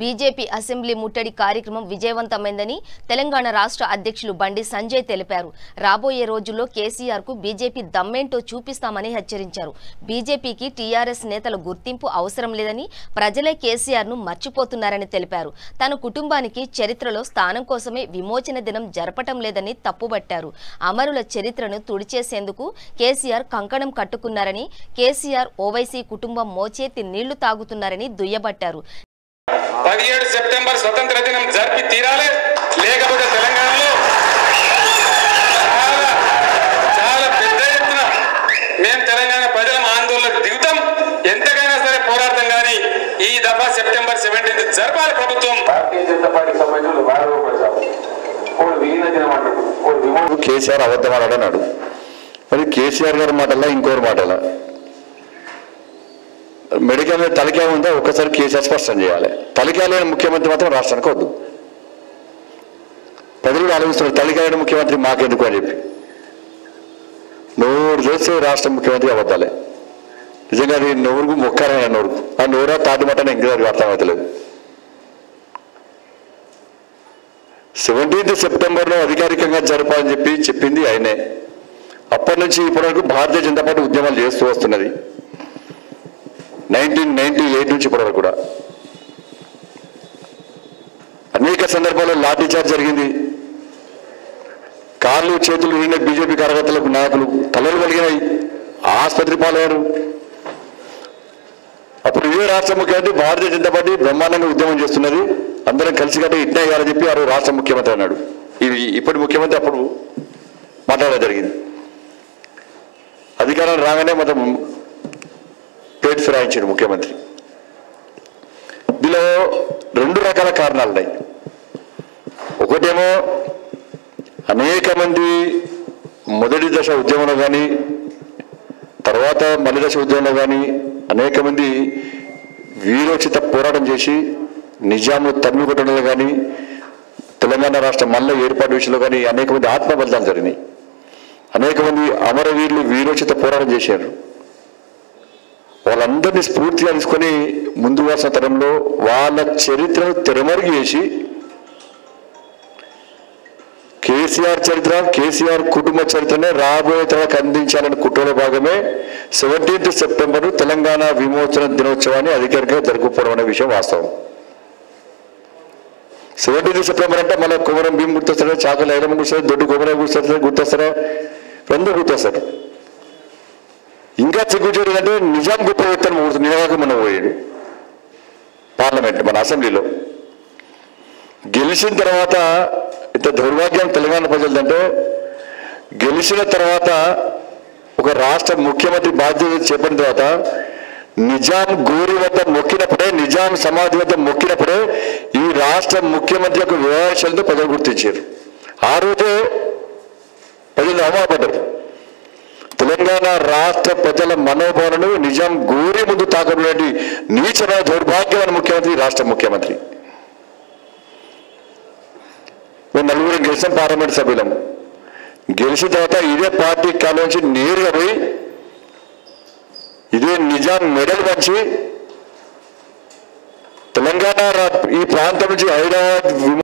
BJP assembly ముట్టడి కార్యక్రమం విజయవంతమైందని తెలంగాణ రాష్ట్ర అధ్యక్షులు బండి సంజయ్ తెలిపారు. రాబోయే రోజుల్లో కేసీఆర్ కు బీజేపీ దమ్మేంటో చూపిస్తామని హెచ్చరించారు. బీజేపీకి టీఆర్ఎస్ నేతల గుర్తింపు అవసరం లేదని, ప్రజలే కేసీఆర్ ను మర్చిపోతున్నారని తెలిపారు. తన కుటుంబానికి చరిత్రలో స్థానం కోసమే విమోచన దినం జరపటం లేదని తప్పుబట్టారు. అమరుల చరిత్రను తుడిచేసేందుకు కేసీఆర్ కంకణం కట్టుకున్నారని, కేసీఆర్ ఓవైసీ కుటుంబం మోచేతి నీళ్లు తాగుతున్నారని దుయ్యబట్టారు. 17 సెప్టెంబర్ స్వతంత్ర దినం జరిపి తీరాలి, లేకపోతే తెలంగాణలో చాలా పెద్ద ఎత్తున మేము తెలంగాణ ప్రజల ఆందోళనకు దిగుతాం. ఎంతకైనా సరే పోరాడతాం. కానీ ఈ దఫా సెప్టెంబర్ 17 జరపాలి ప్రభుత్వం. భారతీయ జనతా పార్టీకి సంబంధించిన కేసీఆర్ అబద్ధం అన్నాడు. మరి కేసీఆర్ గారి మాటల్లా ఇంకోరు మాటలా మెడికల్ మీద తలకాయ ఉందా ఒక్కసారి కేసీఆర్ స్పష్టం చేయాలి. తలకాయ లేని ముఖ్యమంత్రి మాత్రం రాష్ట్రానికి వద్దు. ప్రజలు ఆలోచిస్తున్నారు తలకాయ లేని ముఖ్యమంత్రి మాకెందుకు అని చెప్పి. నోరు చేస్తే రాష్ట్ర ముఖ్యమంత్రి అబద్ధాలే. నిజంగా అది నోరుకు మొక్కారైన నోరుకు ఆ నోరా తాటిమట్టని ఇంకా అర్థమవుతలేదు. 17 సెప్టెంబర్లో అధికారికంగా జరపాలని చెప్పింది ఆయనే. అప్పటి నుంచి ఇప్పటివరకు భారతీయ జనతా పార్టీ ఉద్యమాలు చేస్తూ వస్తున్నది. 1998 నుంచి ఇప్పటివరకు కూడా అనేక సందర్భాల్లో లాఠీ చార్జ్ జరిగింది. కాళ్ళు చేతులు విరిగిన బీజేపీ కార్యకర్తలకు, నాయకులు తలలు కలిగినాయి, ఆసుపత్రి పాలయ్యారు. అప్పుడు ఇదే రాష్ట్ర ముఖ్యమంత్రి భారతీయ జనతా పార్టీ బ్రహ్మాండంగా ఉద్యమం చేస్తున్నది, అందరం కలిసికట్టే ఇట్నే ఇవ్వాలని చెప్పి ఆ రాష్ట్ర ముఖ్యమంత్రి అన్నాడు. ఇప్పటి ముఖ్యమంత్రి అప్పుడు మాట్లాడడం జరిగింది. అధికారం రాగానే మొత్తం ప్లేట్ ఫిరాయించాడు ముఖ్యమంత్రి. దీనిలో 2 రకాల కారణాలు ఉన్నాయి. ఒకటేమో అనేక మంది మొదటి దశ ఉద్యమంలో కానీ తర్వాత మళ్ళీ దశ ఉద్యమంలో కానీ అనేక మంది వీరోచిత పోరాటం చేసి నిజాంను తరిమి కొట్టడంలో కానీ తెలంగాణ రాష్ట్రం మళ్ళీ ఏర్పాటు విషయంలో కానీ అనేక మంది ఆత్మ బలిదానాలు జరిగినాయి. అనేక మంది అమరవీరులు వీరోచిత పోరాటం చేశారు. వాళ్ళందరినీ స్ఫూర్తిగా తీసుకొని ముందు వరుస తరంలో వాళ్ళ చరిత్రను తెరమరుగు చేసి కేసీఆర్ చరిత్ర, కేసీఆర్ కుటుంబ చరిత్రనే రాబోయే తరాలకు అందించాలని కుట్రలో భాగమే 17 సెప్టెంబర్ తెలంగాణ విమోచన దినోత్సవాన్ని అధికారికంగా జరుపుకోవడం అనే విషయం వాస్తవం. 17 సెప్టెంబర్ అంటే మళ్ళీ కుమరం భీం గుర్తొస్తారా, చాకలి ఐలమ్మ గుర్తొస్తారు, దొడ్డు కుమరం గుర్తొస్తారా, అందరూ గుర్తొస్తారు. ఇంకా సిగ్గుచేడు అంటే నిజాం గొప్ప వ్యక్తిని నిజంగా మనం పోయాడు పార్లమెంట్ మన అసెంబ్లీలో. గెలిచిన తర్వాత ఇంత దౌర్భాగ్యం తెలంగాణ ప్రజలదంటే, గెలిచిన తర్వాత ఒక రాష్ట్ర ముఖ్యమంత్రి బాధ్యత చేపట్టిన తర్వాత నిజాం గోరి వద్ద మొక్కినప్పుడే, నిజాం సమాధి వద్ద మొక్కినప్పుడే ఈ రాష్ట్ర ముఖ్యమంత్రి యొక్క వ్యవహారాలతో ప్రజలు గుర్తించారు. ఆ రోజే ప్రజలు అవమానపడ్డారు. తెలంగాణ రాష్ట్ర ప్రజల మనోభావాలను నిజాం గోరి ముందు తాకబడి నీచమైన దౌర్భాగ్యమైన ముఖ్యమంత్రి రాష్ట్ర ముఖ్యమంత్రి. మేము 4 గెలిచిన పార్లమెంట్ సభ్యులం. గెలిచిన తర్వాత ఇదే పార్టీ కాలం నుంచి నేరుగా పోయి ఇదే నిజాం మెడల్ వంచి తెలంగాణ ఈ ప్రాంతం నుంచి హైదరాబాద్